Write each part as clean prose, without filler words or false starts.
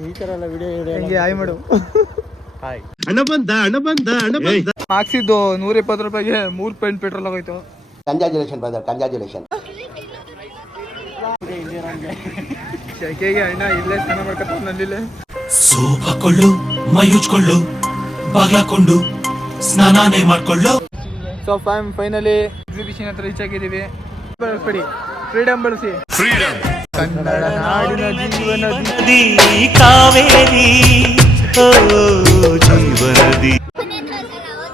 ಈ ತರ ಎಲ್ಲ ವಿಡಿಯೋ ಹೆಂಗೆ ಹಾಯ್ ಮಾಡು. ಹಾಯ್ ಹಣ ಬಂದ ಹಾಕ್ಸಿದ್ದು 120 ರೂಪಾಯಿಗೆ 3 ಪಾಯಿಂಟ್ ಪೆಟ್ರೋಲ್ ಆಗೋಯ್ತು. Congratulation brother, congratulation. ಶೆಕೆಗೆ ಅಣ್ಣ ಇಲ್ಲೇ ಸ್ನಾನ ಮಾಡ್ಕೊತ ನಲ್ಲಿಲೆ ಸೋಪ್ ಹಾಕೊಳ್ಳು, ಮೈ ಉಜ್ಕೊಳ್ಳು, ಬಾಗ್ಲಾಕೊಂಡು ಸ್ನಾನಾನೇ ಮಾಡ್ಕೊಳ್ಳು. ಸೊ ಫೈನಲಿ ಎಕ್ಸಿಬಿಷನ್ ಹತ್ರ ರೀಚ್ ಆಗಿದ್ದೀವಿ. ಬಳಸ್ಬೇಡಿ, ಫ್ರೀಡಮ್ ಬಳಸಿ. ಕನ್ನಡ ನಾಡಿನ ಜೀವನದಿ ಕಾವೇರಿ ಜೀವನದಿ.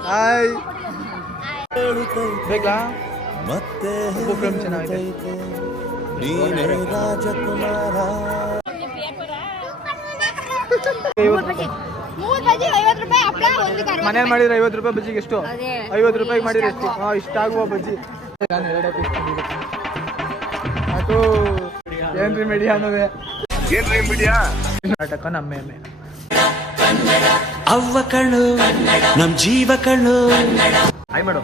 ಹಾಯ್ ಬೇಕಾ ಮತ್ತೆ ಪ್ರೋಗ್ರಾಮ್ ಚೆನ್ನಾಗಿದೆ. ಮನೇಲಿ ಮಾಡಿದ್ರೆ 50 ರೂಪಾಯಿ ಬಜ್ಜಿಗೆ ಎಷ್ಟು? 50 ರೂಪಾಯಿಗೆ ಮಾಡಿದ್ರೆ ಎಷ್ಟು? ಇಷ್ಟ ಆಗುವ ಬಜ್ಜಿ. ನಾನು 2 ಪೀಸ್ ಅದು ಏನ್ರಿ ಮೀಡಿಯಾ ಅನ್ನೋದೇ. ನಾಟಕ ನಮ್ಮ ಎಮ್ಮೆ ಅವ್ವ ಕಣ್ಣು ನಮ್ ಜೀವ ಕಣ್ಣು. ಹಾಯ್ ಮಾಡು.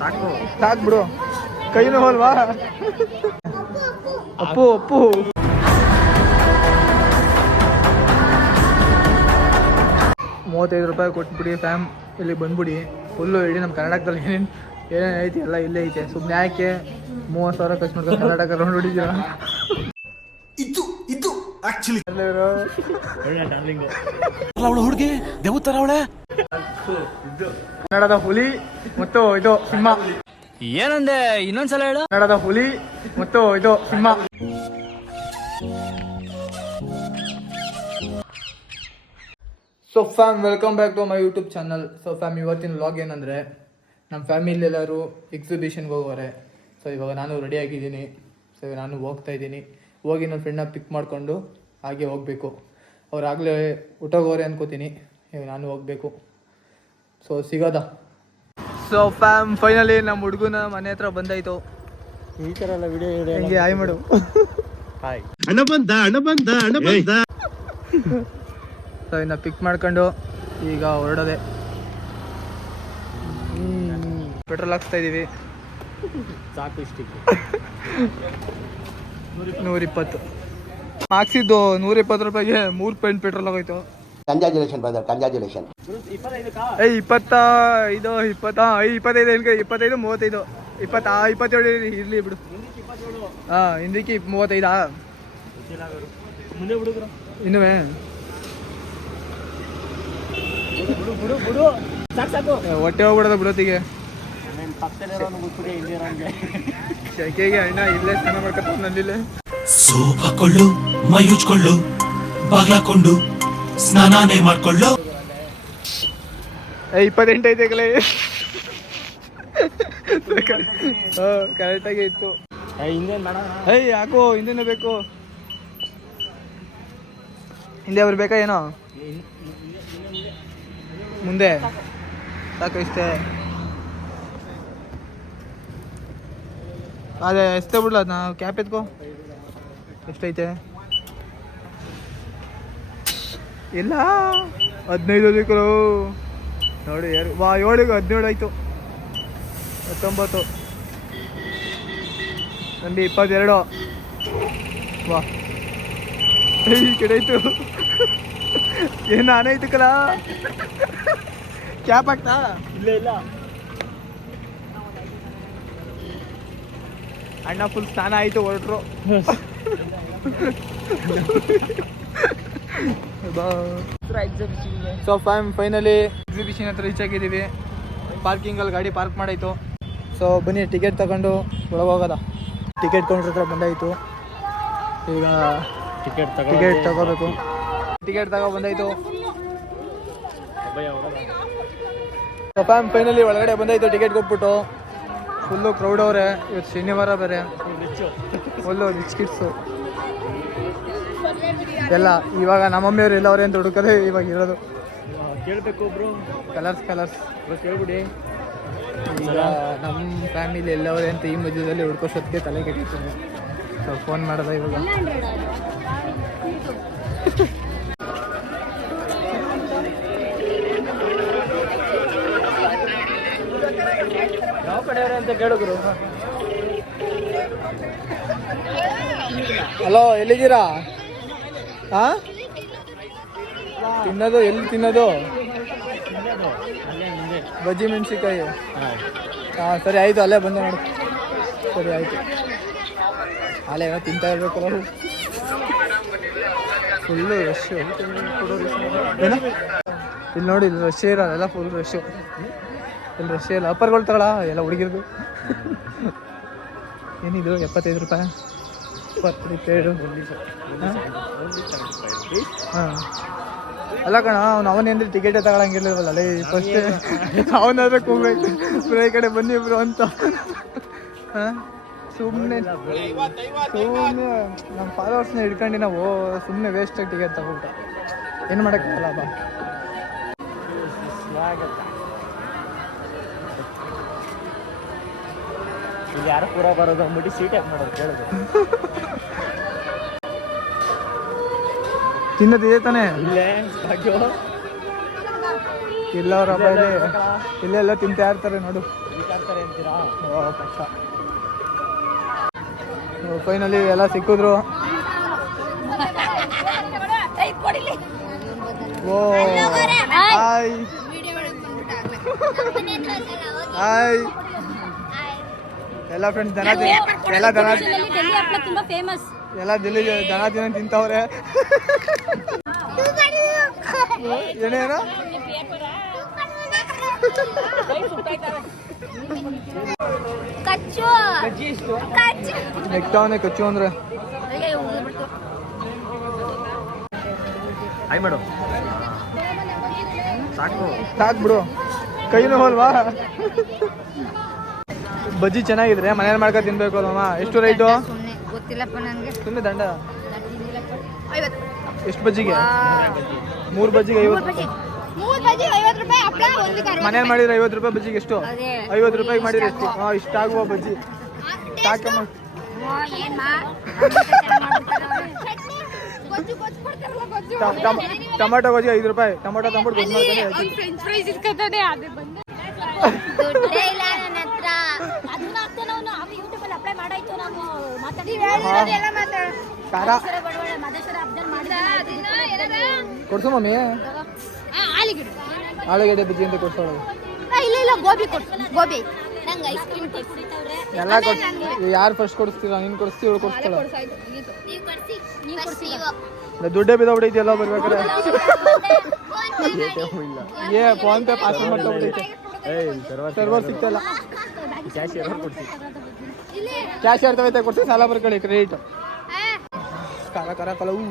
ಸಾಕು ಬಿಡು, ಕೈನೂ ಹೋಲ್ವಾ? ಅಪ್ಪು 35 ರೂಪಾಯಿ ಕೊಟ್ಬಿಡಿ ಫ್ಯಾಮ್. ಇಲ್ಲಿ ಬಂದ್ಬಿಡಿ. ಫುಲ್ಲು ಇಡೀ ನಮ್ಮ ಕರ್ನಾಟಕದಲ್ಲಿ ಏನೇನು ಐತಿ ಎಲ್ಲ ಇಲ್ಲೇ ಐತೆ. ಸುಮ್ಮನೆ ಯಾಕೆ 30,000 ಖರ್ಚು ಮಾಡ್ಕೊಂಡು ಕರ್ನಾಟಕ ರೌಂಡ್ ಹೊಡಿತೀರಾ? ಇದು ಆಕ್ಚುಲಿ ಹುಡುಗಿ ದೇವತರ ಅವಳೆ. ಕನ್ನಡದ ಹುಲಿ ಮತ್ತು ಇದು ಸಿಂಹ. ಏನಂದೆ ಇನ್ನೊಂದ್ಸಲ ಹೇಳು. ಕನ್ನಡದ ಹುಲಿ ಮತ್ತು ಇದು ಸಿಂಹ. So fam, welcome back to my YouTube channel. So fam, ಇವತ್ತಿನ ವ್ಲಾಗ್ ಏನಂದರೆ, ನಮ್ಮ ಫ್ಯಾಮಿಲಿ ಎಲ್ಲರೂ ಎಕ್ಸಿಬಿಷನ್ಗೆ ಹೋಗೋರೆ. ಸೊ ಇವಾಗ ನಾನು ರೆಡಿ ಆಗಿದ್ದೀನಿ. ಸೊ ನಾನು ಹೋಗ್ತಾ ಇದ್ದೀನಿ. ಹೋಗಿ ನನ್ನ ಫ್ರೆಂಡ್ನ ಪಿಕ್ ಮಾಡಿಕೊಂಡು ಹಾಗೆ ಹೋಗಬೇಕು. ಅವ್ರಾಗಲೇ ಊಟಗೋರೆ ಅನ್ಕೋತೀನಿ. ಇವಾಗ ನಾನು ಹೋಗಬೇಕು. ಸೊ ಸಿಗೋದಾ? ಸೊ ಫ್ಯಾಮ್, ಫೈನಲಿ ನಮ್ಮ ಹುಡುಗನ ಮನೆ ಹತ್ರ ಬಂದಾಯಿತು. ಈ ತರ ಎಲ್ಲ ವಿಡಿಯೋ ಹೆಂಗೆ ಹಾಯ್ ಮಾಡು. ಹಾಯ್ ಹಣ ಬಂದ. ಸೊ ಇನ್ನು ಪಿಕ್ ಮಾಡ್ಕೊಂಡು ಈಗ ಹೊರಡೋದೆ. ಪೆಟ್ರೋಲ್ ಹಾಕ್ಸ್ತಾ ಇದ್ದೀವಿ. ಸಾಕು ಇಷ್ಟಕ್ಕೆ 120 ಹಾಕ್ಸಿದ್ದು 120 ರೂಪಾಯಿಗೆ 3 ಪಾಯಿಂಟ್ ಪೆಟ್ರೋಲ್ ಆಗೋಯ್ತು. Congratulation brother, congratulation. 25 25 35 27 ಇರಲಿ ಬಿಡು. ಹಿಂದಕ್ಕೆ 35 ಮುಂದೆ ಹುಡುಗರು ಇನ್ನುವೇ ಸಾಕು ಹೊಟ್ಟೆ ಹೋಗ್ಬಿಡೋದ ಬಿಡೋತಿಗೆ. ಶೆಕೆಗೆ ಅಣ್ಣ ಇಲ್ಲೇ ಸ್ನಾನ ಮಾಡ್ಕೊತ ನಲ್ಲಿಲೆ ಸೋಪ್ ಹಾಕೊಳ್ಳು, ಮೈ ಉಜ್ಕೊಳ್ಳು, ಬಾಗ್ಲಾಕೊಂಡು ಸ್ನಾನಾನೇ ಮಾಡ್ಕೊಳ್ಳು. 28 ಐತೆ ಕಲೆ. ಕರೆಕ್ಟಾಗಿ ಇತ್ತು. ಯಾಕೋ ಹಿಂದೆನೇ ಬೇಕು. ಹಿಂದೆ ಬರ್ಬೇಕಾ ಏನೋ? ಮುಂದೆ ಸಾಕು ಇಷ್ಟೇ. ಅದೇ ಎಷ್ಟೇ ಬಿಡ್ಲ ನಾ ಕ್ಯಾಪ್ ಎತ್ಕೋ. ಎಷ್ಟೈತೆ? ಇಲ್ಲ 15 ಬೇಕಲ್ಲ ನೋಡಿ. ಯಾರು ವಾ 7ಗೆ 17 ಆಯಿತು. 19 ನಂಬಿ 22. ವಾ ಈ ಕಡೆ ಆಯ್ತು. ಏನು ನಾನಾಯ್ತು ಕಲ. ಕ್ಯಾಪ್ ಹಾಕ್ತಾ? ಇಲ್ಲ ಅಣ್ಣ ಫುಲ್ ಸ್ನಾನ ಆಯಿತು, ಹೊರಟ್ರು. ಸೊ ಫೈನಲಿ ಎಕ್ಸಿಬಿಷನ್ ಹತ್ರ ರೀಚ್ ಆಗಿದ್ದೀವಿ. ಪಾರ್ಕಿಂಗಲ್ಲಿ ಗಾಡಿ ಪಾರ್ಕ್ ಮಾಡಾಯಿತು. ಸೊ ಬನ್ನಿ ಟಿಕೆಟ್ ತಗೊಂಡು ಒಳಗೆ ಹೋಗೋದ. ಟಿಕೆಟ್ ಕೌಂಟ್ರ್ ಹತ್ರ ಬಂದಾಯಿತು. ಈಗ ಟಿಕೆಟ್ ತಗೋಬೇಕು. ಟಿಕೆಟ್ ತಗೋ ಬಂದಾಯಿತು. ಫೈನಲಿ ಒಳಗಡೆ ಬಂದಾಯಿತು. ಟಿಕೆಟ್ ಕೊಟ್ಬಿಟ್ಟು ಫುಲ್ಲು ಕ್ರೌಡ್ ಅವರೇ. ಇವತ್ತು ಶನಿವಾರ ಬೇರೆ, ಫುಲ್ಲು ರಿಚ್ ಕಿಡ್ಸು ಎಲ್ಲ. ಇವಾಗ ನಮ್ಮಮ್ಮಿಯವ್ರು ಎಲ್ಲವ್ರೆ ಅಂತ ಹುಡುಕದೆ ಇವಾಗ ಇರೋದು. ಕೇಳಬೇಕು ಬ್ರೋ. ಕಲರ್ಸ್ ಕೇಳ್ಬಿಡಿ. ಈಗ ನಮ್ಮ ಫ್ಯಾಮಿಲಿ ಎಲ್ಲವ್ರೆ ಅಂತ ಈ ಮಧ್ಯದಲ್ಲಿ ಹುಡ್ಕೋಷ್ಟೊತ್ತಿಗೆ ತಲೆ ಕೆಟ್ಟಿತ್ತು. ಸೊ ಫೋನ್ ಮಾಡೋದ ಇವಾಗ. ಯಾವ ಕಡೆಯವ್ರೆ ಅಂತ ಕೇಳಿದ್ರು. ಹಲೋ, ಎಲ್ಲಿದ್ದೀರಾ? ಹಾ ತಿನ್ನೋದು ಎಲ್ಲಿ ತಿನ್ನೋದು? ಬಜ್ಜಿ ಮೆಣಸಿನ್ಕಾಯಿ. ಹಾಂ ಸರಿ ಆಯಿತು, ಅಲ್ಲೇ ಬಂದೆ ನೋಡು. ಸರಿ ಆಯಿತು, ಅಲ್ಲೇ ಏನೋ ತಿಂತಾ ಇರ್ಬೇಕಲ್ಲ. ಫುಲ್ಲು ರಶ್ಶು ಏನು ಇಲ್ಲಿ ನೋಡಿ, ಇಲ್ಲಿ ರಶ್ಶೇ ಇರೋಲ್ಲ, ಫುಲ್ ರಶ್ಶು. ಇಲ್ಲಿ ರಶ್ಶೇ ಇಲ್ಲ. ಅಪ್ಪರ್ಗಳು ತಗೊಳ ಎಲ್ಲ ಹುಡುಗಿರ್ದು. ಏನಿದು 75 ರೂಪಾಯಿ ಪೇಡು. ಹಾಂ ಅಲ್ಲ ಕಣ, ಅವನೇಂದ್ರೆ ಟಿಕೆಟೇ ತಗೊಳಂಗಿರ್ಲಿಲ್ವಲ್ಲ ಅಲ್ಲೇ ಫಸ್ಟ್. ಅವನಾದ್ರೆ ಕೂಗ್ಬೇಕು ಈ ಕಡೆ ಬನ್ನಿ ಇಬ್ರು ಅಂತ. ಹಾಂ ಸುಮ್ಮನೆ ನಮ್ಮ ಫಾಲೋವರ್ಸ್ನ ಹಿಡ್ಕೊಂಡು ನಾವು ಸುಮ್ಮನೆ ವೇಸ್ಟಾಗಿ ಟಿಕೆಟ್ ತಗೊಳ್ತಾ ಏನು ಮಾಡೋಕ್ಕಾಗಲ್ಲ ಬಾ. ಯಾರು ಪೂರ ಬರೋದು ಅಂದ್ಬಿಟ್ಟು ಸೀಟ್ ಯಾಕೆ ಮಾಡೋದು ಕೇಳೋದು. ತಿನ್ನೋದಿದೆ ತಾನೇ? ಇಲ್ಲೇ ಇಲ್ಲ ಅವ್ರ ಹಬ್ಬ ಇದೆ, ಇಲ್ಲೆಲ್ಲ ತಿಂತಾ ಇರ್ತಾರೆ ನೋಡು. ಅಂತೀರಾ? ಪಕ್ಷ ಫೈನಲಿ ಎಲ್ಲ ಸಿಕ್ಕಿದ್ರು. ಓ ಹಾಯ್ ಹಾಯ್ ಎಲ್ಲ ಫ್ರೆಂಡ್ಸ್. ದನ ಎಲ್ಲ ದಿಲ್ಲಿ ದನ ತಿಂತವ್ರೆ. ಏನೇನು ನೆಕ್ತಾವನೆ ಕಚ್ಚು ಅಂದ್ರೆ ಆಯ್ ಮೇಡಮ್ ಸಾಕು ಸಾಕು ಬಿಡು, ಕೈ ನೋವಲ್ವಾ? ಬಜ್ಜಿ ಚೆನ್ನಾಗಿದ್ರೆ ಮನೇಲಿ ಮಾಡ್ಕೊ ತಿನ್ಬೇಕು ಅಲ್ಲಮ್ಮ. ಎಷ್ಟು ರೈಟು? ಸುಮ್ಮನೆ ದಂಡ. ಎಷ್ಟು ಬಜ್ಜಿಗೆ? 3 ಬಜ್ಜಿಗೆ 50. ಮನೇಲಿ ಮಾಡಿದ್ರೆ 50 ರೂಪಾಯಿ ಬಜ್ಜಿಗೆ. ಎಷ್ಟು? 50 ರೂಪಾಯಿಗೆ ಮಾಡಿದ್ರೆ ಎಷ್ಟು? ಹಾಂ ಇಷ್ಟ ಆಗುವ ಬಜ್ಜಿ ಸಾಕಮ್ಮ. ಟೊಮಾಟೊ ಗೊಜ್ಜಿಗೆ 5 ರೂಪಾಯಿ. ಟೊಮಾಟೊ ತಂದ್ಬಿಟ್ಟು ಗೊಜ್ಜು ಮಾಡ್ತಾನೆ. ಖಾರ ಕೊಡ್ಸು ಮಮ್ಮಿ. ಆಲೂಗಡ್ಡೆ ಬಜ್ಜಿ ಅಂತ ಕೊಡ್ಸೋಳು. ಎಲ್ಲ ಯಾರು ಫಸ್ಟ್ ಕೊಡಿಸ್ತೀರ? ನೀನು ಕೊಡಿಸ್ತಿ, ಇವಳು ಕೊಡಿಸ್ತಾಳ. ದುಡ್ಡೇ ಬಿದ್ದೋಗ್ಬಿಟ್ಟೈತಿ ಎಲ್ಲ ಬರ್ಬೇಕಾರೆ. ಏ ಫೋನ್ ಪೇ ಪಾಸ್ವರ್ಡ್ ಮಾಡ್ಕೊಂಡ್ಬಿಟ್ಟೈತೆ. ಸರ್ವರ್ ಸಿಗ್ತಲ್ಲ. ಕ್ಯಾಶ್ ಇರ್ತೈತೆ ಕೊಡ್ಸಿ, ಸಾಲ ಬರ್ಕೊಳ್ಳಿ ಕ್ರೆಡಿಟ್. ಖಾರ ಖಾರ ಕಲವು.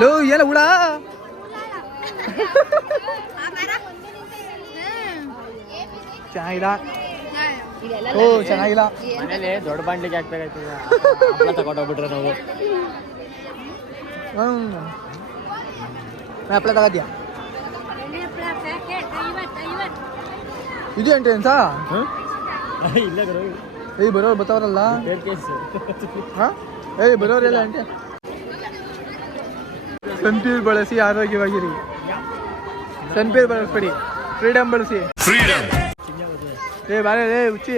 ಲೋ ಏನ ಹುಳ? ಚೆನ್ನಾಗಿಲ್ಲ. ಓ ಚೆನ್ನಾಗಿಲ್ಲ. ಮನೇಲಿ ದೊಡ್ಡ ಬಾಂಡ್ಲಿಗೆ ಹಾಕ್ಬೇಕಾಯ್ತು. ತಗೊಂಡೋಗ್ಬಿಟ್ರೆ ನಾವು ಹಪ್ಪಳ ತಗೋತೀಯ? ಇದು ಎಂಟ್ರೆನ್ಸ? ಇಲ್ಲ ಏಯ್ ಬರೋರು ಬರ್ತಾವ್ರಲ್ಲ. ಹಾಂ ಏಯ್ ಬರೋರೆಲ್ಲ ಅಂಟೆ. ಸನ್ಪ್ಯೂರ್ ಬಳಸಿ ಆರೋಗ್ಯವಾಗಿರಿ. ಸನ್ಪ್ಯೂರ್ ಬಳಸ್ಬೇಡಿ, ಫ್ರೀಡಮ್ ಬಳಸಿ. ಏ ಬಾರೇ ರೇ ಹುಚ್ಚಿ.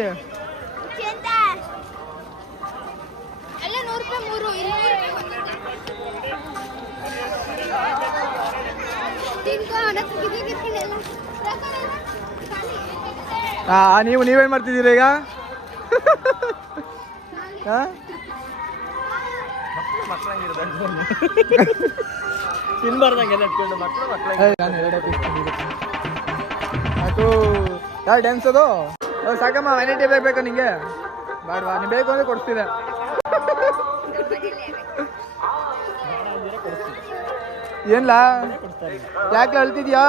ನೀವೇನ್ ಮಾಡ್ತಿದ್ದೀರ ಈಗ? ತಿನ್ಬಾರ್ದಂಗೆಲ್ಲ ಇಟ್ಕೊಂಡು ಮಕ್ಕಳು ಅದು ಯಾವ ಡ್ಯಾನ್ಸ್ ಅದು? ಸಾಕಮ್ಮ ವ್ಯಾನಿಟಿ ಬ್ಯಾಗ್ ಬೇಕಾ ನಿಂಗೆ? ಬೇಡವಾ? ನೀನು ಬೇಕು ಅಂದ್ರೆ ಕೊಡ್ಸ್ತಿದ್ದೆ. ಏನ್ಲ ಯಾಕೆ ಅಳ್ತಿದ್ಯಾ?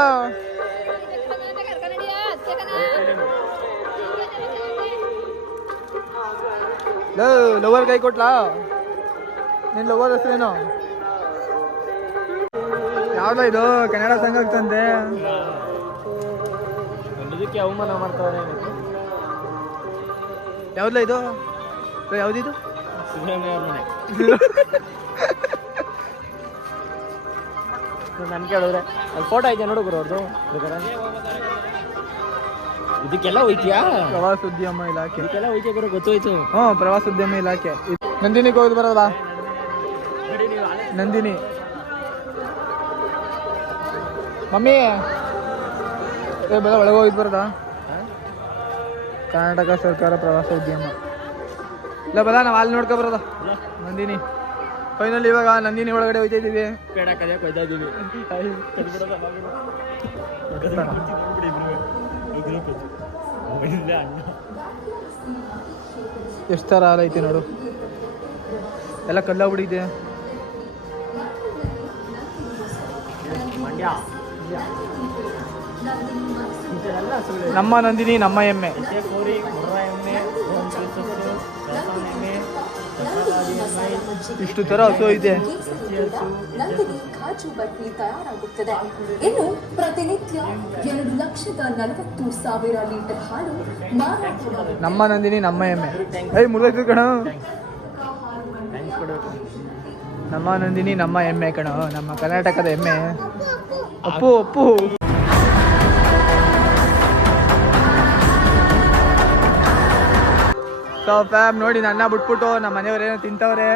ಲವರ್ ಕೈ ಕೊಟ್ಲಾ? ನಿನ್ ಲವರ್ ಹೆಸರೇನು? ಯಾವ್ದ ಇದು? ಕನ್ನಡ ಸಂಘ ಆಗ್ತಂತೆ. ಇದಕ್ಕೆ ಅವಮಾನ ಮಾಡ್ತಾವ್ರೆ. ಯಾವ್ದಲ್ಲ ಇದು? ಯಾವ್ದಿದು? ಸಿದ್ದರಾಮಯ್ಯ ಅವ್ರ ಮನೆ. ನನ್ ಕೇಳಿದ್ರೆ ಅಲ್ಲಿ ಫೋಟೋ ಐತೆ ನೋಡು ಗುರು ಅವ್ರದ್ದು. ಇದಕ್ಕೆಲ್ಲ ಹೋಯ್ತೀಯಾ? ಪ್ರವಾಸೋದ್ಯಮ ಇಲಾಖೆ. ಇದಕ್ಕೆಲ್ಲ ಹೋಯ್ತೀಯ ಗುರು, ಗೊತ್ತೋಯ್ತು. ಹ್ಞೂ, ಪ್ರವಾಸೋದ್ಯಮ ಇಲಾಖೆ. ನಂದಿನಿಗೆ ಹೋಗಿ ಬರೋದಾ? ನಂದಿನಿ ಮಮ್ಮಿ ಒಳಗೆ ಹೋಗಿದ್ದು ಬರೋದಾ? ಕರ್ನಾಟಕ ಸರ್ಕಾರ ಪ್ರವಾಸೋದ್ಯಮ ಇಲ್ಲ ಬದ, ನಾವು ಅಲ್ಲಿ ನೋಡ್ಕೊ ಬರೋದ. ನಂದಿನಿ ಫೈನಲ್ ಇವಾಗ ನಂದಿನಿ ಒಳಗಡೆ ಹೋಗ್ತಾ ಇದ್ದೀವಿ. ಪೇಡ ಕಲಿಯಕ್ಕೆ ಹೋಯ್ತಾ ಇದ್ದೀವಿ. ಎಷ್ಟು ಥರ ಹಾಲು ಐತೆ ನೋಡು, ಎಲ್ಲ ಕಲ್ಲಾಗ್ಬಿಟ್ಟಿದೆ. ನಮ್ಮ ನಂದಿನಿ ನಮ್ಮ ಎಮ್ಮೆ. ಇಷ್ಟು ಥರ ಹಸು ಐತೆ. ನಂದಿನಿ ಕಾಜು ಬರ್ಫಿ ತಯಾರಾಗುತ್ತದೆ. ಇನ್ನು ಪ್ರತಿನಿತ್ಯ 2,40,000 ಲೀಟರ್ ಹಾಲು ಮಾರಾಟವಾಗುತ್ತದೆ. ನಮ್ಮ ನಂದಿನಿ ನಮ್ಮ ಎಮ್ಮೆ. ಮುರಿದೈತು ಕಣ. ನಮ್ಮ ನಂದಿನಿ ನಮ್ಮ ಎಮ್ಮೆ ಕಣ, ನಮ್ಮ ಕರ್ನಾಟಕದ ಎಮ್ಮೆ. ಅಪ್ಪು ಅಪ್ಪು ಸೊ ಫ್ಯಾಮ್ ನೋಡಿ, ನನ್ನ ಬಿಟ್ಬಿಟ್ಟು ನಮ್ಮ ಮನೆಯವ್ರೇನೋ ತಿಂತವ್ರೆ.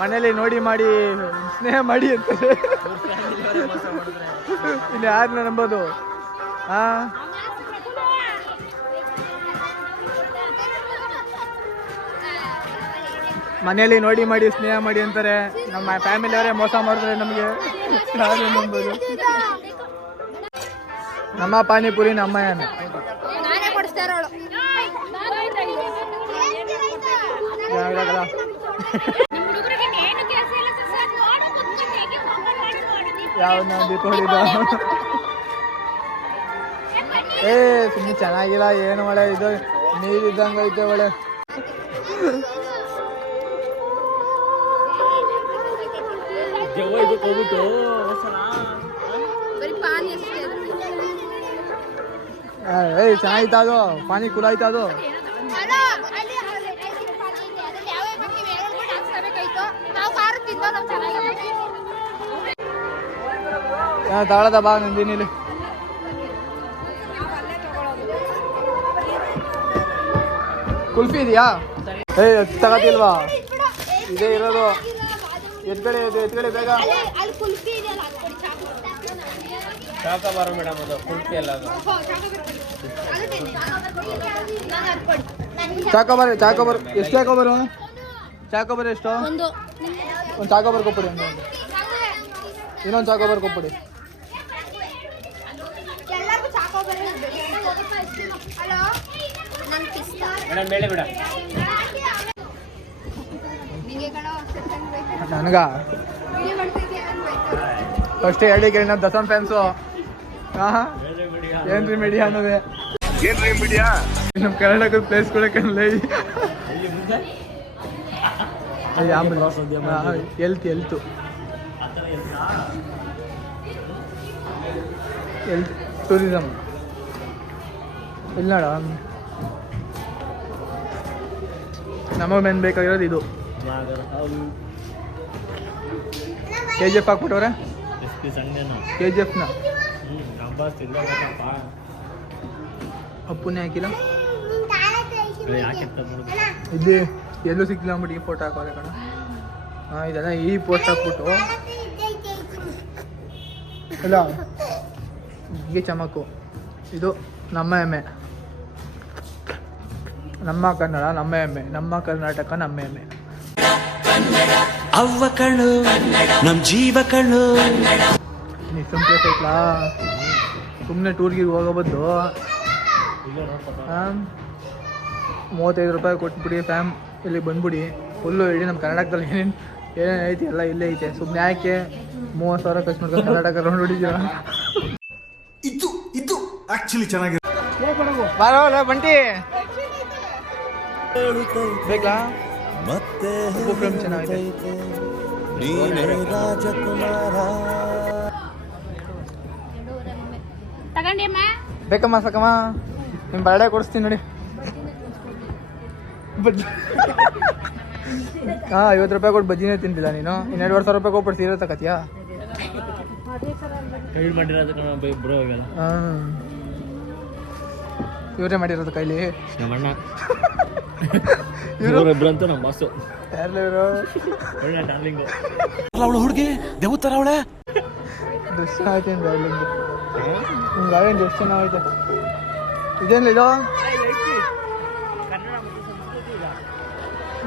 ಮನೇಲಿ ನೋಡಿ ಮಾಡಿ ಸ್ನೇಹ ಮಾಡಿ ಅಂತಾರೆ. ಇನ್ನು ಯಾರನ್ನ ನಂಬೋದು? ಮನೇಲಿ ನೋಡಿ ಮಾಡಿ ಸ್ನೇಹ ಮಾಡಿ ಅಂತಾರೆ. ನಮ್ಮ ಫ್ಯಾಮಿಲಿಯವರೇ ಮೋಸ ಮಾಡಿದ್ರೆ ನಮಗೆ ಯಾರು ನಂಬೋದು? ನಮ್ಮ ಪಾನಿಪುರಿ ನಮ್ಮ ಎಮ್ಮೆ. ಯಾವ ದೀಪಾವಳಿದ ಸುಮ್ಮನೆ ಚೆನ್ನಾಗಿಲ್ಲ, ಏನು ಒಳ್ಳೆ ಇದು ನೀರಿದ್ದಂಗೆ ಐತೆ ಒಳ್ಳೆ. ಹೋಗ್ಬಿಟ್ಟು ಚೆನ್ನಾಗಿತ್ತು ಅದು ಪಾನಿ ಕುಲ ಆಯ್ತು ಅದು. ತಗೊಳದ ಬಾ ನಂದಿನಿಲಿ. ಕುಲ್ಫಿ ಇದೆಯಾ? ತಗೋತಿಲ್ವಾ? ಇದೇ ಇರೋದು. ಎದ್ಗಡೆ ಇದೆ, ಎದ್ಗಡೆ ಬೇಗ. ಚಾಕೋಬಾರ್ ಮೇಡಮ್, ಅದು ಕುಲ್ಫಿ ಅಲ್ಲ ಅದು. ಚಾಕೋಬಾರ್ ಎಷ್ಟು? ಚಾಕೋಬಾರ್ ಎಷ್ಟು? ಒಂದು ಚಾಕೋಬಾರ್ ಕೊಟ್ಬಿಡಿ. ಇನ್ನೊಂದು ಚಾಕೋಬಾರ್ ಕೊಟ್ಬಿಡಿ. ಮೇಡಮ್ ಬೇಳೆ ಬಿಡ. ನನಗ ಫಸ್ಟ್ ಹೇಳಿಕೆ ನಾವು ದಸನ್ ಫ್ಯಾನ್ಸು. ಏನ್ರಿ ಮೀಡಿಯಾ ಅನ್ನೋದೇ? ನಮ್ಮ ಕರ್ನಾಟಕದ ಪ್ಲೇಸ್ ಕೂಡ ಕಣ್ಣಲ್ಲಿ ಎಲ್ತು ಟೂರಿಸಮ್ ಇಲ್ಲ ನೋಡ. ನಮಗೆ ಮೇನ್ ಬೇಕಾಗಿರೋದು ಇದು. KGF ಹಾಕ್ಬಿಟ್ಟವ್ರೆ. KGFನ ಅಪ್ಪುನೇ ಹಾಕಿಲ್ಲ. ಇಲ್ಲಿ ಎಲ್ಲೂ ಸಿಕ್ಕಿಲ್ಲ ಅಂದ್ಬಿಟ್ಟು ಈ ಫೋಟೋ ಹಾಕೋರೆ ಕಣ. ಇದೆಲ್ಲ ಈ ಪೋಸ್ಟ್ ಹಾಕ್ಬಿಟ್ಟು ಅಲ್ಲ ಹೀಗೆ ಚಮಕು. ಇದು ನಮ್ಮ ಎಮ್ಮೆ, ನಮ್ಮ ಕನ್ನಡ ನಮ್ಮ ಎಮ್ಮೆ, ನಮ್ಮ ಕರ್ನಾಟಕ ನಮ್ಮ ಎಮ್ಮೆ. ಅವ್ವ ಕಣ್ಣು ನಮ್ ಜೀವ ಕಣ್ಣು. ನಿಸಂ ಪ್ಲೇಸ್ ಐತ್ಲಾ, ಸುಮ್ಮನೆ ಟೂರ್ಗೆ ಹೋಗೋ ಬದ್ದು 35 ರೂಪಾಯಿ ಕೊಟ್ಬಿಡಿ ಫ್ಯಾಮ್, ಇಲ್ಲಿ ಬಂದ್ಬಿಡಿ. ಫುಲ್ಲು ಇಡೀ ನಮ್ಮ ಕರ್ನಾಟಕದಲ್ಲಿ ಏನೇನು ಐತಿ ಎಲ್ಲ ಇಲ್ಲೇ ಐತೆ. ಸುಮ್ಮನೆ ಯಾಕೆ 30,000 ಖರ್ಚು ಮಾಡ್ಕೊಂಡು ಕರ್ನಾಟಕ ರೌಂಡ್ ಹೊಡಿದ್ದೀರ? ಇದು ಆಕ್ಚುಲಿ ಚೆನ್ನಾಗಿದೆ. ಬಾರೋ ಬಂಟಿ ಬೇಕಲ್ಲ ಮತ್ತೆ ಫ್ರೇಮ್ ಚೆನ್ನಾಗಿದೆ. ಬೇಕಮ್ಮ ಸಾಕಮ್ಮ, ನಿಮ್ಮ ಬರ್ಡೇ ಕೊಡಿಸ್ತೀನಿ ನೋಡಿ. ಬಜ್ಜಿ 50 ರೂಪಾಯಿ ಕೊಟ್ಟು ಬಜ್ಜಿನೇ ತಿಂತಿಲ್ಲ ನೀನು. ಇನ್ನು 2,500 ರೂಪಾಯಿ ಕೊಟ್ಬಿಟ್ಟು ಸೀರೆ ತಗತ್ತೀಯಾ? ಕೈ ಮಾಡಿರೋದು ಬ್ರೋ ಈಗ ಹಾಂ ಇವರೇ ಮಾಡಿರೋದು ಕೈಲಿ ನಮ್ಮ ಅಣ್ಣ ಇವರು ಇವರಿಬ್ರಂತೂ ನಮ್ಮ ಬಾಸು ಯಾರಲ್ಲ ಇವರು ಒಳ್ಳೆ ಡಾರ್ಲಿಂಗು ಅವಳು ಹುಡುಗಿ ದೇವತರ ಅವಳೆ ದೃಶ್ಯ ಆಯ್ತೇನು ಅಲ್ಲಿಂದ ಹಿಂಗಾಗೇನು ಎಷ್ಟು ಚೆನ್ನಾಗೈತೆ ಇದೇನಿಲ್ಲ ಇದು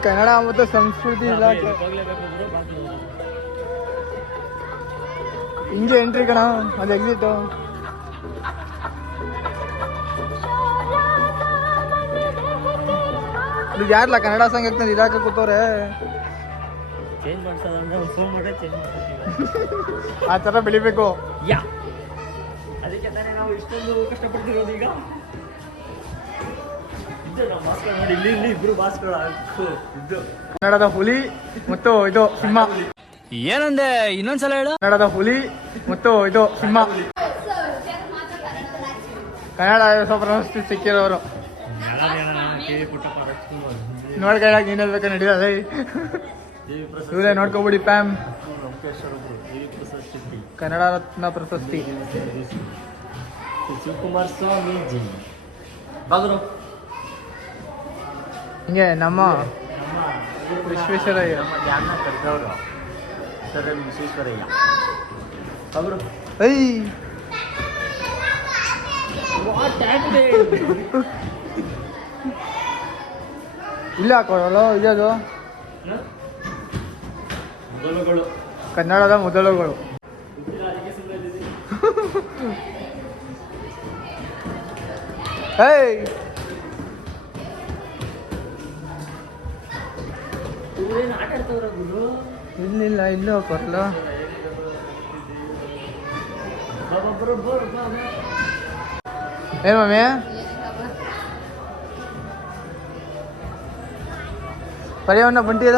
ಕನ್ನಡ ಮತ್ತು ಸಂಸ್ಕೃತಿ ಇಲಾಖೆ ಹಿಂಗೆ ಎಂಟ್ರಿ ಕಣ ಅದು ಎಕ್ಸಿಟು ಇದು ಯಾರಲ್ಲ ಕನ್ನಡ ಸಂಘಕ್ಕೆ ಇಲಾಖೆ ಕೂತವ್ರೆ ಚೇಂಜ್ ಮಾಡ್ಸೋದಂದ್ರೆ ಒಂದು ಫೋನ್ ಮಾಡಿ ಚೇಂಜ್ ಮಾಡ್ತೀವಿ ಆ ಥರ ಬೆಳಿಬೇಕು ಯಾ ಅದಕ್ಕೆ ತಾನೇ ನಾವು ಇಷ್ಟೊಂದು ಕಷ್ಟಪಡ್ತಿರೋದು ಈಗ ಇದು ನಮ್ಮ ಭಾಸ್ಕರ್ ನೋಡಿ ಇಲ್ಲಿ ಇಲ್ಲಿ ಇಬ್ರು ಭಾಸ್ಕರ್ ಇದ್ದು ಕನ್ನಡದ ಹುಲಿ ಮತ್ತು ಇದು ಸಿಂಹ ಏನಂದೆ ಇನ್ನೊಂದ್ಸಲ ಹೇಳು ಕನ್ನಡದ ಹುಲಿ ಮತ್ತು ಇದು ಸಿಂಹ ಕನ್ನಡ ಸ್ವಲ್ಪ ಪ್ರಶಸ್ತಿ ಸಿಕ್ಕಿರೋರು ನೋಡ್ಕ ನೀನ್ ಹೇಳ್ಬೇಕ ನಡೀತದೆ ಇವರೇ ನೋಡ್ಕೊಬಿಡಿ ಪ್ಯಾಮ್ ಕನ್ನಡ ರತ್ನ ಪ್ರಶಸ್ತಿ ಶಿವಕುಮಾರ್ ಸ್ವಾಮೀಜಿ ಬಾಗರು ಹಿಂಗೆ ನಮ್ಮ ವಿಶ್ವೇಶ್ವರಯ್ಯ ನಮ್ಮ ಧ್ಯಾನ ಕರೆದವರು ಸರ್ ವಿಶ್ವೇಶ್ವರಯ್ಯ ಬಾಗರು ಐ ಇಲ್ಲ ಹಾಕೋಲ್ಲ ಇರೋದು ಮೊದಲುಗಳು ಕನ್ನಡದ ಮೊದಲುಗಳು ಏಯ್ ಇವ್ರೇನು ಆಟ ಆಡ್ತವ್ರ ಗುರು ಇಲ್ಲಿಲ್ಲ ಇಲ್ಲೂ ಬರಲ್ಲ ಏನು ಮಮ್ಮಿ ಪರಿಯವನ್ನ ಬಂಟಿದ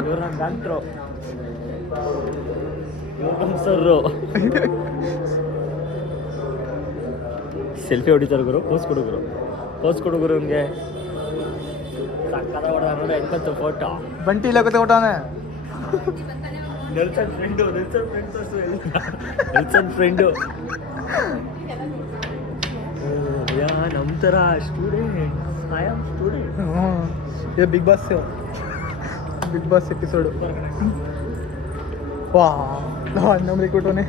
ಇವ್ರನ್ನ ಗಂಟ್ರು ಸರ್ರು ಸೆಲ್ಫಿ ಹೊಡಿತಾರೆ ಗುರು ಪೋಸ್ ಕೊಡು ಗುರು ನಿಮಗೆ ಸಕ್ಕದ ಹೊಡೆದ ನೋಡಿ ಎಂಬತ್ತು ಫೋಟೋ ಬಂಟಿ ಇಲ್ಲ ಕೂತ್ಕೊಟ್ಟವನೆ ನೆಲ್ಸನ್ ಫ್ರೆಂಡು ಯಾ ನಮ್ಮ ಥರ ಸ್ಟೂಡೆಂಟ್ ಐ ಆಮ್ ಸ್ಟೂಡೆಂಟ್ ಇದು ಬಿಗ್ ಬಾಸ್ ಎಪಿಸೋಡು ವಾ ನಂಬರಿ ಕೊಟ್ಟವನೆ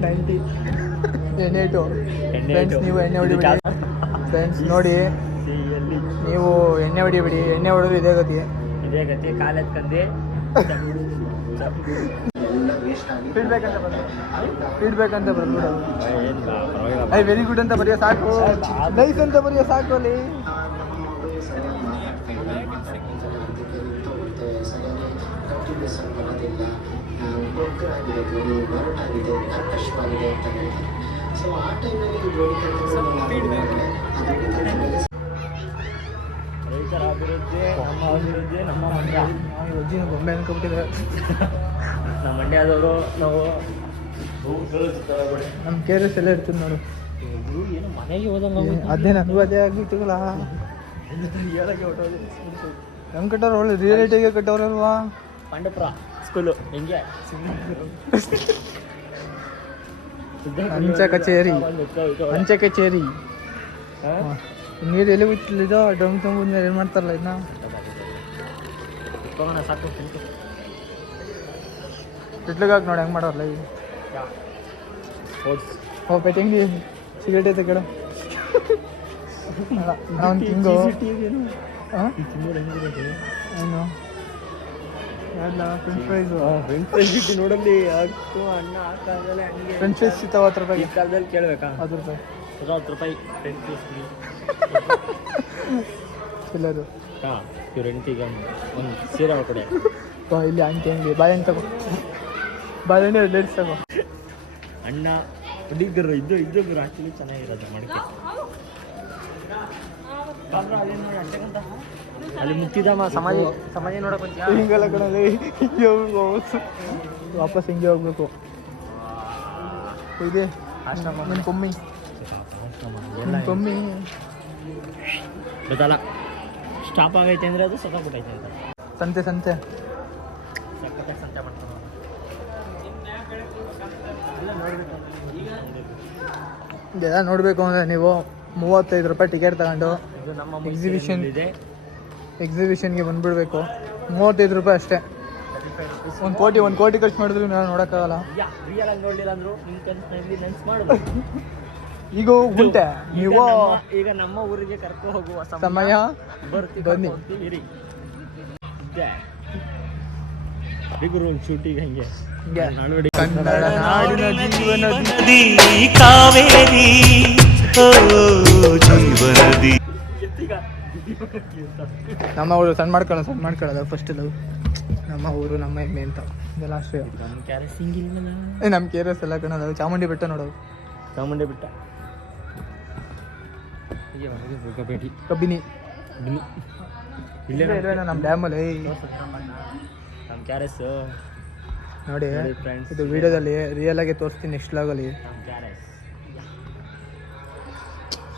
90 ಎಣ್ಣೆ ಇಟ್ಟು ಫ್ರೆಂಡ್ಸ್ ನೀವು ಎಣ್ಣೆ ಹೊಡಿಬೇಡಿ ಫ್ರೆಂಡ್ಸ್ ನೋಡಿ ನೀವು ಎಣ್ಣೆ ಹೊಡಿಬೇಡಿ ಎಣ್ಣೆ ಹೊಡೆದು ಇದೇ ಗತಿ ಕಾಲು ಎತ್ಕಂಡು ಫೀಡ್ಬ್ಯಾಕ್ ಅಂತ ಬಂದ್ಬಿಡು ಐ ವೆರಿ ಗುಡ್ ಅಂತ ಬರೆಯೋ ಸಾಕು ನೈಸ್ ಅಂತ ಬರೆಯೋ ಸಾಕು ಅಲ್ಲಿ ರೈತರ ಅಭಿವೃದ್ಧಿ ನಮ್ಮ ಅಭಿವೃದ್ಧಿ ನಮ್ಮ ಮಂಡ್ಯ ಅಜ್ಜಿನ ಬೊಂಬೆ ಅನ್ಕೊಬಿಟ್ಟಿದೆ ನಮ್ಮ ಮಂಡ್ಯದವರು ನಾವು ನಮ್ಮ KRS ಎಲ್ಲ ಇರ್ತದೆ ನೋಡು ಏನು ಮನೆಗೆ ಹೋದಂಗೆ ಅದೇ ನನಗೂ ಅದೇ ಆಗ್ಬಿಟ್ಟಿಲ್ಲ ಹೇಳಕ್ಕೆ ಹೊಟ್ಟೋದು ಹೆಂಗೆ ಕಟ್ಟೋರು ಒಳ್ಳೆ ರಿಯಾಲಿಟಿಗೆ ಕಟ್ಟೋರಲ್ವಾ ಪಾಂಡಪುರ ಸ್ಕೂಲು ಹೆಂಗೆ ಅಂಚೆ ಕಚೇರಿ ನೀರು ಎಲ್ಲಿ ಬಿಟ್ಟಿಲ್ಲ ಡ್ರಮ್ ತುಂಬ ಏನು ಮಾಡ್ತಾರಲ್ಲ ಇದನ್ನ ತಗೋಣ ಸಾಕು ಇಟ್ಲಿಗಾಕ್ ನೋಡಿ ಹೆಂಗೆ ಮಾಡೋರಲ್ಲ ಈಗ ಸ್ಪೋರ್ಟ್ಸ್ ಓ ಪೆಟ್ಟಿಂಗ್ ಸಿಗರೇಟ್ ಐತೆ ಕಡೆ ನಾವು ತಿಂಗು ಹಾಂ ಏನು ಎಲ್ಲ ಫ್ರೆಂಚ್ ಫ್ರೈಸು ಫ್ರೆಂಡ್ಸ್ ನೋಡಲ್ಲಿ ಅಷ್ಟು ಅಣ್ಣ ಹಾಕಾಗಲ್ಲ ಹಂಗೆ ಫ್ರೆಂಚ್ ಫ್ರೈಸ್ ಸಿಗ್ತಾವ 10 ರೂಪಾಯಿಗೆ ಈ ಕಾಲದಲ್ಲಿ ಕೇಳಬೇಕಾ 10 ರೂಪಾಯಿ 10 ರೂಪಾಯಿ ಫ್ರೆಂಚ್ ಫ್ರೈಸ್ ಚಿಲ್ಲರು ಹಾಂ ಇವ್ರ ಹೆಂಡತಿಗೆ ಒಂದು ಸೀರೆ ಕೊಡಿ ಇಲ್ಲಿ ಅಂಗಡಿ ಬಾಳೆಹಣ್ಣು ತಗೋ ಬಾಳೆಹಣ್ಣು 2 ತಗೋ ಅಣ್ಣ ಹುಡುಗರು ಇದ್ದು ಗುರು ಆಕ್ಚುಲಿ ಚೆನ್ನಾಗಿರೋದು ಮಡಿಕೆ ಅಲ್ಲಿ ಮುತ್ತಿದಮ್ಮ ಸಮಾಜ ನೋಡಕ್ ಬಂತೀಯ ಹಿಂಗೆಲ್ಲ ಕಣಲ್ಲಿ ಹಿಂಗೆ ಹೋಗ್ಬೇಕು ವಾಪಸ್ ಹಿಂಗೆ ಹೋಗ್ಬೇಕು ಇದೆ ನಿನ್ನ ಕೊಮ್ಮಿ ಗೊತ್ತಲ್ಲ ಸ್ಟಾಪ್ ಆಗೈತೆ ಅಂದರೆ ಅದು ಸಕಾಬಿಟ್ಟೈತೆ ಅಂತ ಸಂತೆ ಮತ್ತೆ ಸಂತೆ ಮಾಡ್ತಾನೆ ಇದೆಲ್ಲ ನೋಡಬೇಕು ಅಂದರೆ ನೀವು 35 ರೂಪಾಯಿ ಟಿಕೆಟ್ ತಗೊಂಡು ಇದು ನಮ್ಮ ಎಕ್ಸಿಬಿಷನ್ ಇದೆ ಎಕ್ಸಿಬಿಷನ್ಗೆ ಬಂದುಬಿಡ್ಬೇಕು. 35 ರೂಪಾಯಿ ಅಷ್ಟೇ. 1 ಕೋಟಿ ಖರ್ಚು ಮಾಡಿದ್ರು ನಾವು ನೋಡೋಕ್ಕಾಗಲ್ಲ. ರಿಯಲ್ ಆಗಿ ನೋಡಲಿಲ್ಲ ಅಂದ್ರು ನಿಮ್ಮ ಕನಸಿನಲ್ಲಿ ನೆನ್ಸ್ ಮಾಡೋದು. ಈಗ ಉಂಟೆ ನೀವು ಈಗ ನಮ್ಮ ಊರಿಗೆ ಕರ್ಕೊ ಹೋಗುವ ಸಮಯ ಬರ್ತೀವಿ ಬನ್ನಿ. ಇರಿ ಬಿಗುರು ಶೂಟಿಂಗ್ ಹಂಗೆ ಹಿಂಗೆ ಕನ್ನಡ ನಾಡಿನ ಜೀವನ ಕಾವೇರಿ ಜೀವನದಿ. ನಮ್ಮ ಊರು ಸಣ್ಣ ಮಾಡ್ಕೊಳ್ಳೋದು ಫಸ್ಟ್ ಲವ್. ನಮ್ಮ ಊರು ನಮ್ಮ ಹೆಮ್ಮೆ ಅಂತ ಇದೆಲ್ಲ ಅಷ್ಟೇ. ನಮ್ಮ ಕ್ಯಾರೆ ಸಿಂಗಿಲ್ಲ ನಮ್ಮ KRS ಎಲ್ಲ ಕಣೋದು. ಚಾಮುಂಡಿ ಬೆಟ್ಟ ನೋಡೋದು. ಚಾಮುಂಡಿ ಬೆಟ್ಟ ಕಬ್ಬಿನಿ ಇಲ್ಲೇ ಇಲ್ವೇ ನಮ್ಮ ಡ್ಯಾಮಲ್ಲಿ ನಮ್ಮ ಕ್ಯಾರೆಸ್ ನೋಡಿ ಫ್ರೆಂಡ್ಸ್. ಇದು ವಿಡಿಯೋದಲ್ಲಿ ರಿಯಲ್ ಆಗಿ ತೋರಿಸ್ತೀನಿ ನೆಕ್ಸ್ಟ್ ಲಾಗಲ್ಲಿ. ನಮ್ಮ ಕ್ಯಾರೆಸ್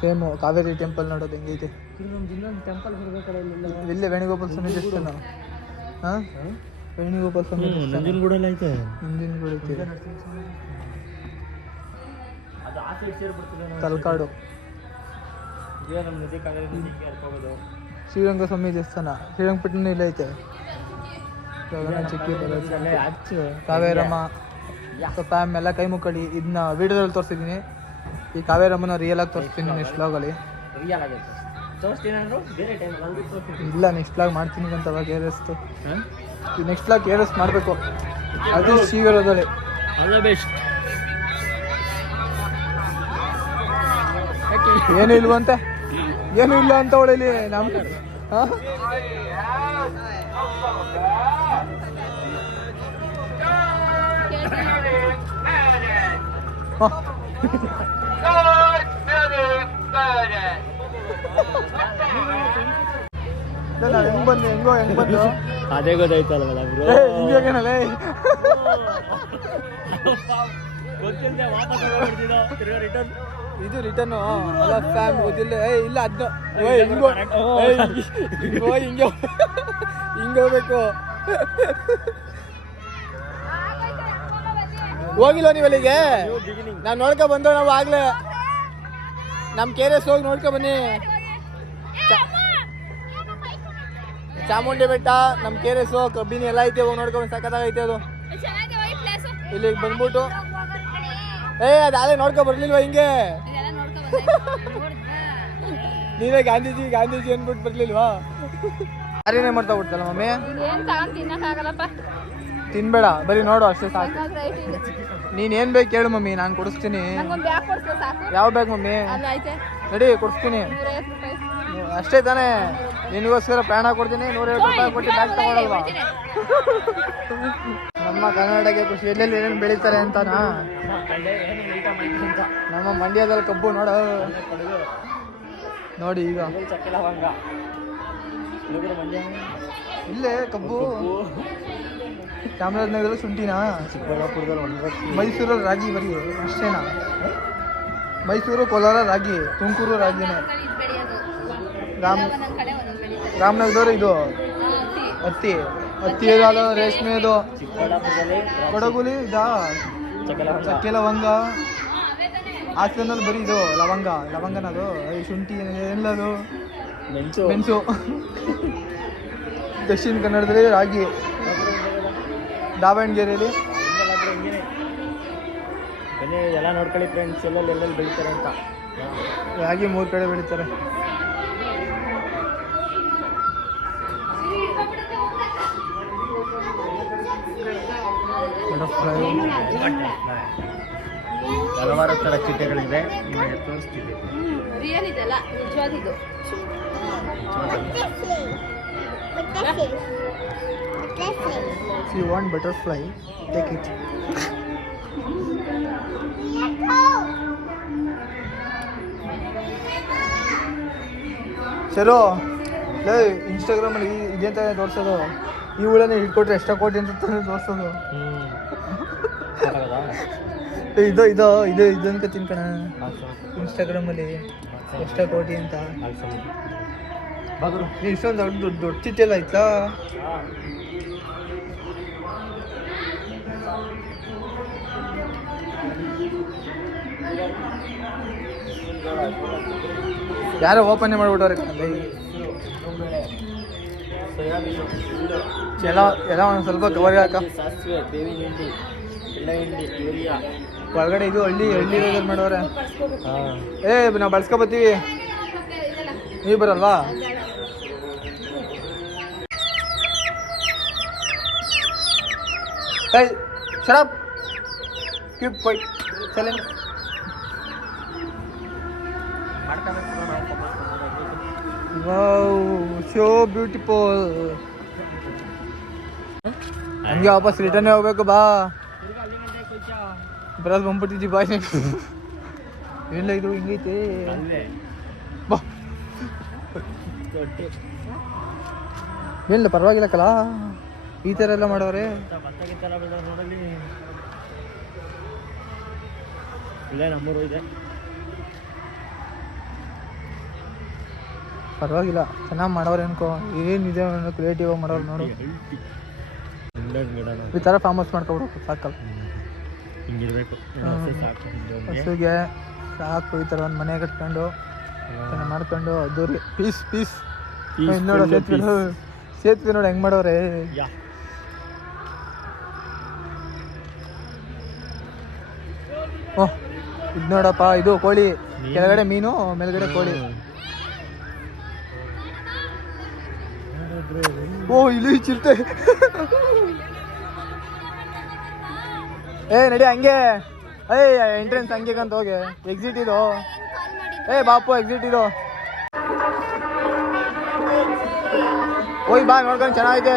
ಸೇಮ್ ಕಾವೇರಿ ಟೆಂಪಲ್ ನೋಡೋದು ಹೆಂಗೈತೆ. ಟೆಂಪಲ್ ಬರ್ಬೇಕಾದ್ರೆ ಇಲ್ಲೇ ವೇಣುಗೋಪಾಲ ಸ್ವಾಮಿ ದೇವಸ್ಥಾನ. ಹಾಂ ವೇಣುಗೋಪಾಲ ಸ್ವಾಮಿ ದೇವಸ್ಥಾನ ನಂಜನಗೂಡಲ್ಲಿ ಐತೆ. ನಂಜನಗೂಡು ಐತೆ. ಅದು ಆ ಸೈಡ್ ಸೇರ್ಬಿಡ್ತದೆ. ತಲಕಾಡು ನಮ್ಮ ನದಿ ಕಾವೇರಿ ನದಿಗೆ ಕರ್ಕೋಬೋದು. ಶ್ರೀರಂಗ ಸ್ವಾಮಿ ದೇವಸ್ಥಾನ ಶ್ರೀರಂಗಪಟ್ಟಣ ಇಲ್ಲ ಐತೆ. ಚಿಕ್ಕಿ ಕಾವೇರಮ್ಮ ಫ್ಯಾಮ್ ಎಲ್ಲ ಕೈ ಮುಕ್ಕಡಿ ಇದನ್ನ ವಿಡಿಯೋದಲ್ಲಿ ತೋರಿಸಿದ್ದೀನಿ. ಈ ಕಾವೇರಮ್ಮನ ರಿಯಲ್ ಆಗಿ ತೋರಿಸ್ತೀನಿ ನೆಕ್ಸ್ಟ್ ಬ್ಲಾಗಲ್ಲಿ. ರಿಯಲ್ ಆಗೈತೆ ತೋರಿಸ್ತೀನಿ ಅಂದ್ರು ಬೇರೆ ಟೈಮಲ್ಲಿ ತೋರಿಸ್ತೀನಿ. ಇಲ್ಲ ನೆಕ್ಸ್ಟ್ ಬ್ಲಾಗ್ ಮಾಡ್ತೀನಿ ಅಂತ ಅವಾಗ KRSದು ನೆಕ್ಸ್ಟ್ ಬ್ಲಾಗ್ KRS ಮಾಡಬೇಕು. ಅದು ಶ್ರೀವರದಲ್ಲಿ ಅದೇ ಬೆಸ್ಟ್. ಏನು ಇಲ್ವಂತೆ ಏನು ಇಲ್ಲ ಅಂತ ಹೊಡಲಿ ನಮ್ಮ ಹಾಂ ನಾನು ಹೆಂಗ್ ಬಂದು ಅದೇ ಗೊತ್ತಾಯ್ತಲ್ಲ ಬ್ರೋ. ಹಿಂಗೇನಲ್ಲೇ ಗೊತ್ತಿಲ್ಲದೆ ವಾಪಸ್ ಹೋಗ್ಬಿಡ್ತಿದ್ದೋ ತಿರ್ಗಾ ರಿಟರ್ನ್. ಇದು ರಿಟರ್ನ್ ಅಲ್ಲ ಫ್ಯಾಮ್ ಗೊತ್ತಿಲ್ಲ. ಇಲ್ಲ ಅದನ್ನ ಹಿಂಗೆ ಹೋಗ್ಬೇಕು. ಹೋಗಿಲ್ವ ನೀವು ಅಲ್ಲಿಗೆ? ನಾವು ನೋಡ್ಕೊ ಬಂದೋ ನಾವು ಆಗ್ಲೇ. ನಮ್ಮ KRS ಹೋಗಿ ನೋಡ್ಕೊ ಬನ್ನಿ. ಚಾಮುಂಡಿ ಬೆಟ್ಟ ನಮ್ಮ KRS ಕಬ್ಬಿನಿ ಎಲ್ಲ ಐತೆ. ಹೋಗಿ ನೋಡ್ಕೊಂಡು ಸಖತ್ತಾಗೈತೆ ಅದು. ಇಲ್ಲಿಗೆ ಬಂದ್ಬಿಟ್ಟು ಅದು ಅದೇ ನೋಡ್ಕೊ ಬರ್ಲಿಲ್ವ ಹಿಂಗೆ? ನೀವೇ ಗಾಂಧೀಜಿ ಅಂದ್ಬಿಟ್ಟು ಬರ್ಲಿಲ್ವಾ? ಯಾರೇನೇ ಮಾಡ್ತಾ ಬಿಡ್ತಲ್ಲ ಮಮ್ಮಿ. ತಿನ್ಬೇಡ ಬರೀ ನೋಡು ಅಷ್ಟೇ ಸಾಕು. ನೀನ್ ಏನ್ ಬೇಕು ಹೇಳು ಮಮ್ಮಿ, ನಾನು ಕೊಡಿಸ್ತೀನಿ. ಯಾವ ಬ್ಯಾಗ್ ಮಮ್ಮಿ? ನಡಿ ಕೊಡಿಸ್ತೀನಿ. ಅಷ್ಟೇ ತಾನೇ? ನಿನಗೋಸ್ಕರ ಪ್ರಾಣ ಕೊಡ್ತೀನಿ. 150 ರೂಪಾಯಿ ಕೊಟ್ಟು ಬ್ಯಾಗ್ ತಗೊಳಲ್ವಾ? ನಮ್ಮ ಕರ್ನಾಟಕ ಖುಷಿ ಎಲ್ಲೆಲ್ಲಿ ಏನೇನು ಬೆಳೀತಾರೆ ಅಂತಾನಾ? ನಮ್ಮ ಮಂಡ್ಯದಲ್ಲಿ ಕಬ್ಬು ನೋಡಿ ಈಗ ಇಲ್ಲೇ ಕಬ್ಬು. ಚಾಮರಾಜನಗರದಲ್ಲಿ ಶುಂಠಿನಾ? ಚಿಕ್ಕಬಳ್ಳಾಪುರದಲ್ಲಿ ಮೈಸೂರಲ್ಲಿ ರಾಗಿ ಬರೀ ಅಷ್ಟೇನಾ? ಮೈಸೂರು, ಕೋಲಾರ ರಾಗಿ, ತುಮಕೂರು ರಾಗಿನೇ. ರಾಮನಗರದವ್ರು ಇದು ಹತ್ತಿ ಇರೋದು, ರೇಷ್ಮೆ ಅದು. ಕೊಡಗುಲಿ ಇದಾ ಚಕ್ಕೆ ಲವಂಗ. ಹಾಸನಲ್ಲಿ ಬರೀ ಇದು ಲವಂಗನದು. ಶುಂಠಿ ಎಲ್ಲದು ಮೆಣಸು. ದಕ್ಷಿಣ ಕನ್ನಡದಲ್ಲಿ ರಾಗಿ. ದಾವಣಗೆರೆಯಲ್ಲಿ ಎಲ್ಲ ನೋಡ್ಕೊಳ್ಳಿ ಫ್ರೆಂಡ್ಸ್, ಎಲ್ಲೆಲ್ಲಿ ಬೆಳಿತಾರೆ ಅಂತ. ರಾಗಿ 3 ಕಡೆ ಬೆಳೀತಾರೆ. ಹಲವಾರು ಥರ ಚಿಟ್ಟೆಗಳಿವೆ, ನಿಮಗೆ ತೋರಿಸ್ತೀವಿ. ರಿಯಲ್ ಇದೆಲ್ಲ ನಿಜವಾದಿದು. If you want butterfly, take it. ಸರು ಇನ್ಸ್ಟಾಗ್ರಾಮಲ್ಲಿ ಇದೇ ತಾನೇ ತೋರಿಸೋದು. ಈ ಹುಳನೇ ಹಿಡ್ಕೊಟ್ರೆ ಎಷ್ಟ ಕೋಟಿ ಅಂತ ತೋರಿಸೋದು. ಇದೊಂದು ತಿನ್ಕಣ ಇನ್ಸ್ಟಾಗ್ರಾಮಲ್ಲಿ ಎಷ್ಟ ಕೋಟಿ ಅಂತ. ಇಷ್ಟೊಂದು ದೊಡ್ಡ ಚಿಟ್ಟೆಲ್ಲ ಆಯ್ತಾ? ಯಾರೋ ಓಪನ್ ಮಾಡ್ಬಿಟ್ಟವ್ರೆ ಎಲ್ಲ ಎಲ್ಲ ಒಂದು ಸ್ವಲ್ಪ ಕವರ್ ಹಾಕ. ಸಾಸಿವೆ, ಬೇವಿನ ಹಿಂಡಿ, ಎಳ್ಳೆ ಹಿಂಡಿ, ಯೂರಿಯಾ. ಒಳಗಡೆ ಇದು ಹಳ್ಳಿ ರೋಜರ್ ಮಾಡೋರೆ. ಹಾಂ, ನಾವು ಬಳಸ್ಕೊಬತ್ತೀವಿ, ನೀವು ಬರಲ್ವಾ? ಏಯ್ ಶರಾಬ್ cube ಕೊಯ್ Chale wow, so beautiful. ಹಂಗೆ ವಾಪಸ್ ರಿಟರ್ನ್ ಹೋಗ್ಬೇಕು ಬಾ. ಬರೋದು ಬಂದ್ಬಿಟ್ಟಿದ್ದಿ ಬಾಯ್. ಇಲ್ಲ ಇದು ಹಿಂಗೈತೆ ಬಾ. ಇಲ್ಲ ಪರವಾಗಿಲ್ಲ ಕಲಾ, ಈ ಥರ ಎಲ್ಲ ಮಾಡೋರೆ. ನೋಡಲಿ, ಇಲ್ಲೇ ನಮ್ಮೂರು ಇದೆ. ಪರವಾಗಿಲ್ಲ, ಚೆನ್ನಾಗಿ ಮಾಡೋರೆ ಅನ್ಕೋ. ಏನಿದೆ ಕ್ರಿಯೇಟಿವ್ ಆಗಿ ಮಾಡೋರು ನೋಡು. ಈ ಥರ ಫಾರ್ಮ್ ಹೌಸ್ ಮಾಡ್ಕೊಬಿಡ್ಬೇಕು, ಸಾಕಲ್ಲ. ಹಿಂಗಿರ್ಬೇಕು, ಸಾಕು. ಹಸುಗೆ ಸಾಕು ಈ ಥರ ಒಂದು ಮನೆ ಕಟ್ಕೊಂಡು ಚೆನ್ನಾಗಿ ಮಾಡ್ಕೊಂಡು ಅದ್ದೂರಿ ಪೀಸ್ ಪೀಸ್. ನೋಡು ಸೇತುವೆ ನೋಡಿ ಹೆಂಗೆ ಮಾಡೋರೆ. ಓಹ್ ಇದು ನೋಡಪ್ಪ, ಇದು ಕೋಳಿ, ಕೆಳಗಡೆ ಮೀನು, ಮೇಲ್ಗಡೆ ಕೋಳಿ. ಓ ಇಲ್ಲಿ ಚಿರತೆ. ನಡಿ ಹಂಗೆ. ಎಂಟ್ರೆನ್ಸ್ ಹಂಗೆ ಕಂತ ಹೋಗಿ. ಎಕ್ಸಿಟ್ ಇದು. ಬಾಪು ಎಕ್ಸಿಟ್ ಇದು. ಓಯ್ ಬಾ ನೋಡ್ಕೊಂಡು ಚೆನ್ನಾಗೈತೆ.